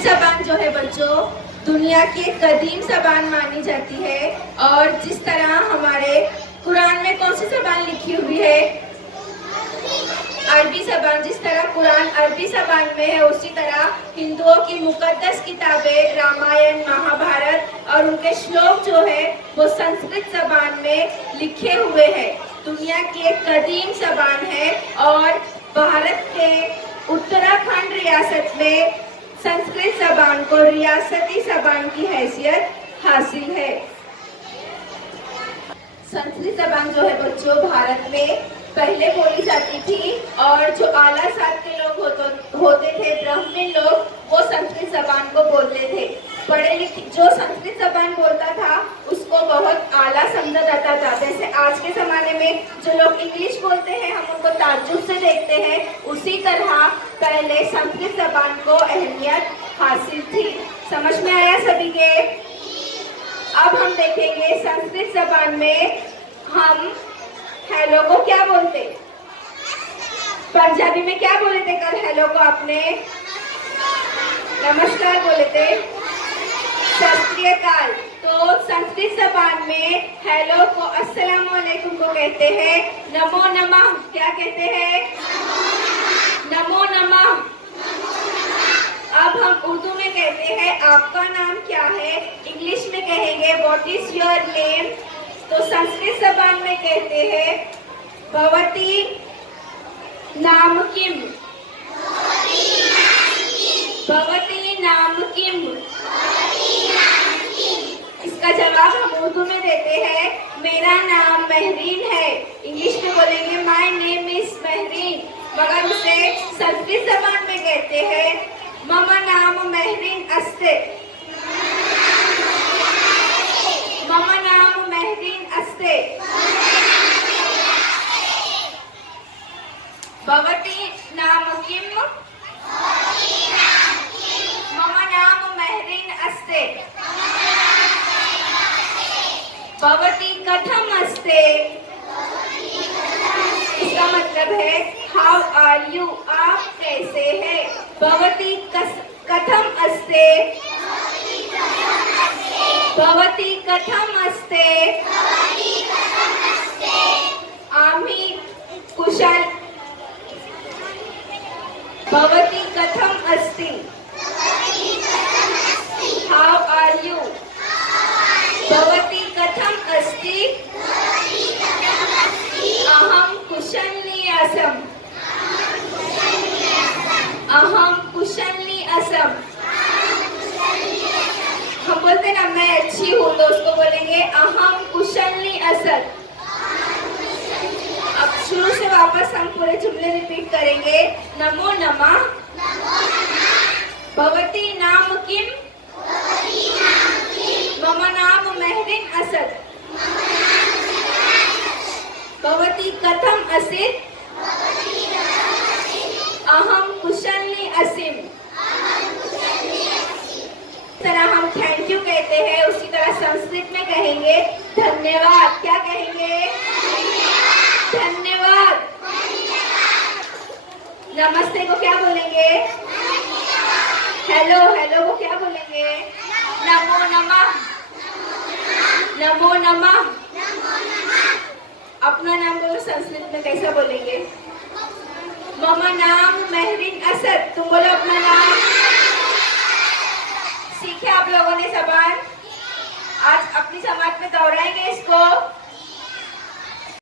जबान जो है बच्चों दुनिया की एक कदीम जबान मानी जाती है और जिस तरह हमारे कुरान में कौन सी जबान लिखी हुई है? अरबी जबान। जिस तरह कुरान अरबी जबान में है उसी तरह हिंदुओं की मुकद्दस किताबें रामायण महाभारत और उनके श्लोक जो है वो संस्कृत जबान में लिखे हुए हैं। दुनिया की एक कदीम जबान है और भारत के उत्तराखंड रियासत में संस्कृत जबान को रियासती जबान की हैसियत हासिल है। संस्कृत जबान जो है बच्चों भारत में पहले बोली जाती थी और जो आला जात के लोग होते थे ब्राह्मण लोग वो संस्कृत जबान को बोलते थे। पढ़े लिखे जो संस्कृत जबान बोलता था उसको बहुत आला समझा जाता था। जैसे आज के जमाने में जो लोग इंग्लिश बोलते हैं हम उनको ताज्जुब से देखते हैं, उसी तरह पहले संस्कृत जबान को अहमियत हासिल थी। समझ में आया सभी के? अब हम देखेंगे संस्कृत जबान में हम हेलो को क्या बोलते? पंजाबी में क्या बोले थे कल हेलो को आपने? नमस्कार बोले थे। सत श्री अकाल। तो संस्कृत जबान में हेलो को अस्सलाम वालेकुम को कहते हैं नमो नमः। क्या कहते हैं? नमो नमः। अब हम उर्दू में कहते हैं आपका नाम क्या है? इंग्लिश में कहेंगे व्हाट इज योर नेम। तो संस्कृत जबान में कहते हैं भवती नाम किम। भवती नाम किम। इसका जवाब हम उर्दू में देते हैं मेरा नाम महरीन है। इंग्लिश में बोलेंगे माय नेम इज महरीन। मगर उसे संस्कृत जबान में कहते हैं मम नाम महरीन अस्ते। मम नाम महरीन अस्ते। भवती नाम किम। मम नाम महरीन अस्ते। भवती कथम अस्ते। इसका मतलब है हाउ आर यू, आप कैसे हैं। भवती कथम अस्ते। भवती कथम अस्ते। आम्ही कुशल। भवती कथम अस्ति। How are you. भवती कथम अस्ति। अहम कुशलिनी असम। अहम कुशलिनी असम। हम बोलते ना मैं अच्छी हूँ तो उसको बोलेंगे अहम कुशलिनी असद। अब शुरू से वापस हम पूरे जुमले रिपीट करेंगे। नमो नमः। भवती नाम किम। मम नाम महरीन असद। भवती कथम असित। अहम कुशलिनी असिम। तरह हम थैंक यू कहते हैं उसी तरह संस्कृत में कहेंगे धन्यवाद। क्या कहेंगे? धन्यवाद। नमस्ते को क्या बोलेंगे? हेलो। हेलो को क्या बोलेंगे? नमो नमः। नमो नमः। अपना नाम बोलो संस्कृत में कैसा बोलेंगे? मम नाम महरीन असद। तुम बोलो अपना नाम। सीखे आप लोगों ने जबान? आज अपनी जमात में दोहराएंगे इसको।